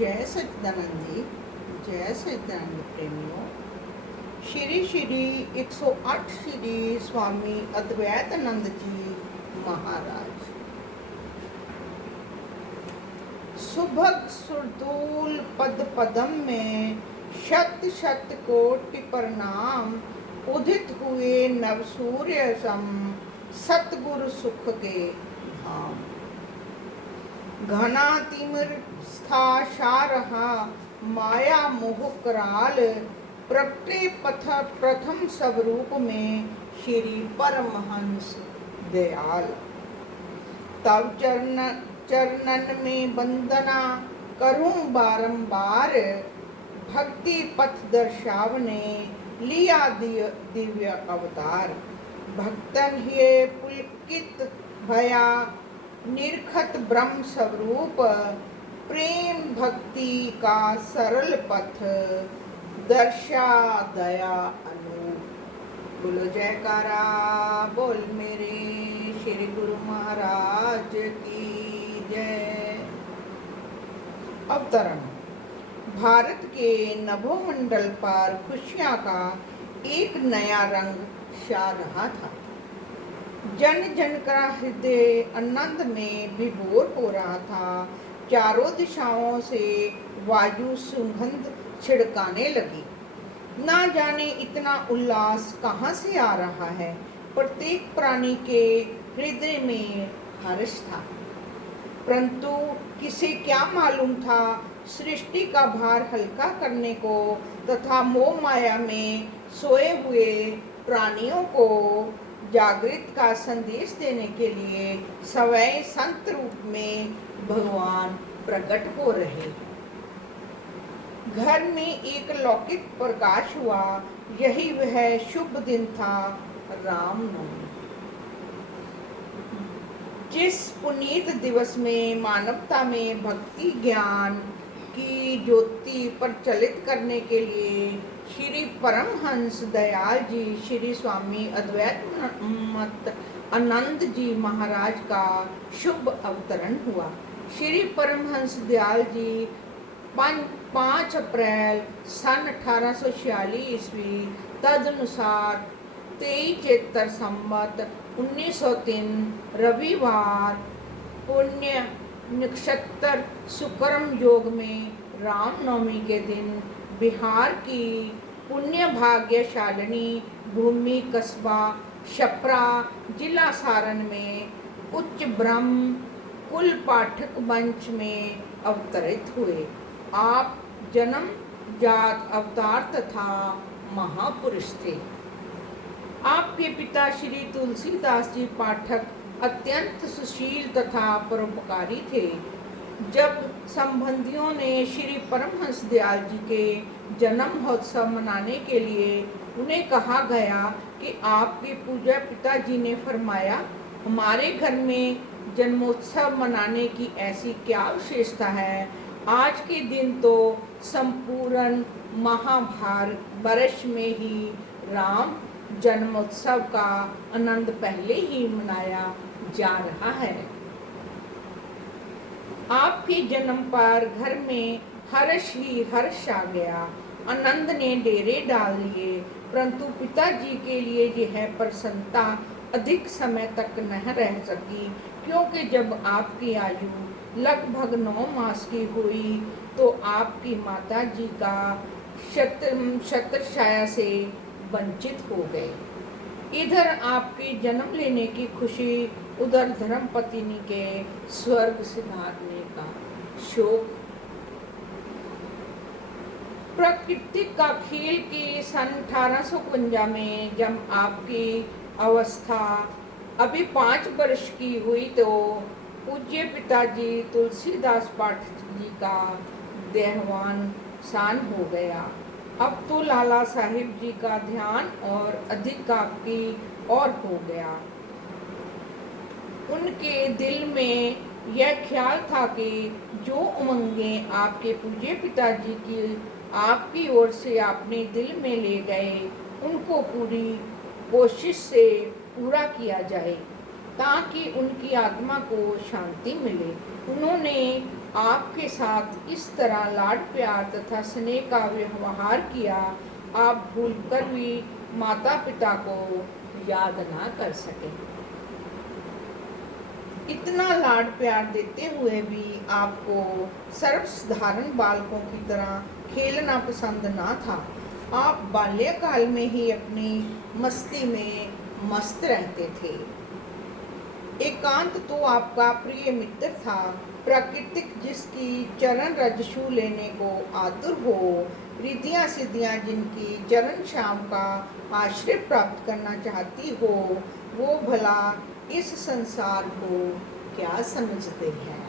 जय सच्चिदानंद जी, जय सच्चिदानंद प्रेमियों। श्री श्री 108 श्री स्वामी अद्वैतानंद जी महाराज। सुभग सुरदूल पद पदम में शत शत कोटि प्रणाम। उदित हुए नव सूर्य सम सतगुरु सुख के धाम। घना तिमिर स्था रहा माया मोह कराल। प्रगटे पथ प्रथम स्वरूप में श्री परमहंस दयाल। तब चरणन में वंदना करूं बारंबार। भक्ति पथ दर्शावने लिया दिव्य अवतार। भक्तन ये पुलकित भया निरखत ब्रह्म स्वरूप। प्रेम भक्ति का सरल पथ दर्शा दया अनूप। बोलो जयकारा बोल मेरे श्री गुरु महाराज की जय। अवतरण। भारत के नभोमंडल पर खुशियां का एक नया रंग छा रहा था। जन जन का हृदय आनंद में विभोर हो रहा था। चारों दिशाओं से वायु सुगंध छिड़काने लगी। ना जाने इतना उल्लास कहाँ से आ रहा है। प्रत्येक प्राणी के हृदय में हर्ष था, परंतु किसे क्या मालूम था सृष्टि का भार हल्का करने को तथा मोह माया में सोए हुए प्राणियों को जागृत का संदेश देने के लिए स्वयं संत रूप में भगवान प्रकट हो रहे। घर में एक लौकिक प्रकाश हुआ। यही वह शुभ दिन था, रामनवमी। जिस पुनीत दिवस में मानवता में भक्ति ज्ञान की ज्योति प्रज्वलित करने के लिए श्री परमहंस दयाल जी श्री स्वामी अद्वैतानंद जी महाराज का शुभ अवतरण हुआ। श्री परमहंस दयाल जी 5 अप्रैल सन 1846 ईस्वी तदनुसार 23 चैत्र संवत 1903 रविवार पुण्य नक्षत्र सुकर्म योग में रामनवमी के दिन बिहार की पुण्य भाग्यशालिनी भूमि कस्बा छपरा जिला सारण में उच्च ब्रह्म कुल पाठक मंच में अवतरित हुए। आप जन्म जात अवतार तथा महापुरुष थे। आपके पिता श्री तुलसीदास जी पाठक अत्यंत सुशील तथा परोपकारी थे। जब संबंधियों ने श्री परमहंस दयाल जी के जन्म महोत्सव मनाने के लिए उन्हें कहा गया कि आपके पूज्य पिताजी ने फरमाया, हमारे घर में जन्मोत्सव मनाने की ऐसी क्या विशेषता है। आज के दिन तो संपूर्ण महाभारत वर्ष में ही राम जन्मोत्सव का आनंद पहले ही मनाया जा रहा है। आपके जन्म पर घर में हर्ष ही हर्ष आ गया। आनंद ने डेरे डाल लिए, परंतु पिताजी के लिए यह प्रसन्नता अधिक समय तक न रह सकी, क्योंकि जब आपकी आयु लगभग 9 मास की हुई तो आपकी माता जी का छत्रछाया से वंचित हो गए। इधर आपके जन्म लेने की खुशी, उधर धर्मपत्नी के स्वर्ग सिधारने का शोक। प्रकृति का खेल के सन 1852 में जब आपकी अवस्था अभी 5 वर्ष की हुई तो पूज्य पिताजी तुलसीदास पाठक जी का देहावसान हो गया। अब तो लाला साहिब जी का ध्यान और अधिक आपकी ओर हो गया। उनके दिल में यह ख्याल था कि जो उमंगें आपके पूज्य पिताजी की आपकी ओर से अपने दिल में ले गए, उनको पूरी कोशिश से पूरा किया जाए। ताकि उनकी आत्मा को शांति मिले। उन्होंने आपके साथ इस तरह लाड प्यार तथा स्नेह का व्यवहार किया, आप भूलकर भी माता पिता को याद ना कर सके। इतना लाड प्यार देते हुए भी आपको सर्वसाधारण बालकों की तरह खेलना पसंद ना था। आप बाल्यकाल में ही अपनी मस्ती में मस्त रहते थे। एकांत तो आपका प्रिय मित्र था, प्राकृतिक जिसकी चरण रज छू लेने को आतुर हो, रिद्धियां सिद्धियां जिनकी चरण श्याम का आश्रय प्राप्त करना चाहती हो, वो भला इस संसार को क्या समझते हैं।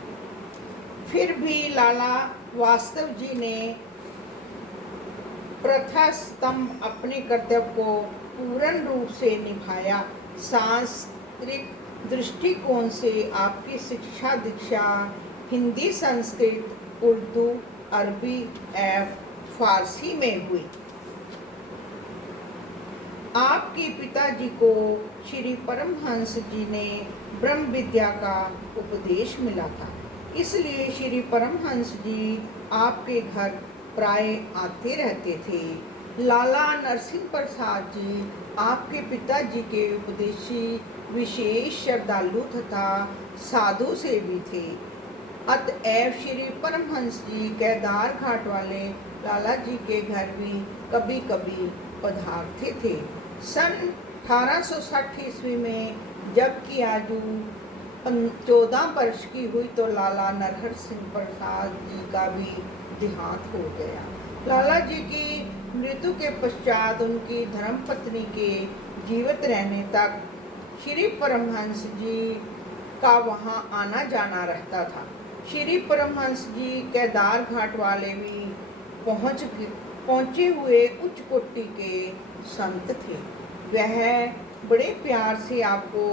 फिर भी लाला वास्तव जी ने प्रथा स्तंभ अपने कर्तव्य को पूर्ण रूप से निभाया। सांस्कृतिक दृष्टिकोण से आपकी शिक्षा दीक्षा हिंदी, संस्कृत, उर्दू, अरबी एवं फारसी में हुई। आपके पिताजी को श्री परमहंस जी ने ब्रह्म विद्या का उपदेश मिला था, इसलिए श्री परमहंस जी आपके घर प्राय आते रहते थे। लाला नरसिंह प्रसाद जी आपके पिताजी के उपदेशी विशेष श्रद्धालु तथा साधु से भी थे। अतएव श्री परमहंस जी केदार घाट वाले लाला जी के घर भी कभी कभी पधारते थे। सन 1860 ईस्वी में जबकि आयु 14 वर्ष की हुई तो लाला नरहर सिंह प्रसाद जी का भी देहांत हो गया। लाला जी की मृत्यु के पश्चात उनकी धर्मपत्नी के जीवित रहने तक श्री परमहंस जी का वहां आना जाना रहता था। श्री परमहंस जी केदार घाट वाले भी पहुंचे हुए उच्च कोटि के संत थे। वह बड़े प्यार से आपको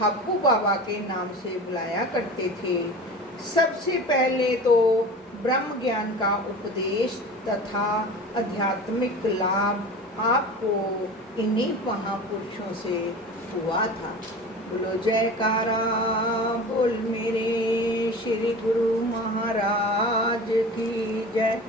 हापू बाबा के नाम से बुलाया करते थे। सबसे पहले तो ब्रह्म ज्ञान का उपदेश तथा आध्यात्मिक लाभ आपको इन्हीं महापुरुषों से हुआ था। बोलो जयकारा बोल मेरे श्री गुरु महाराज की जय।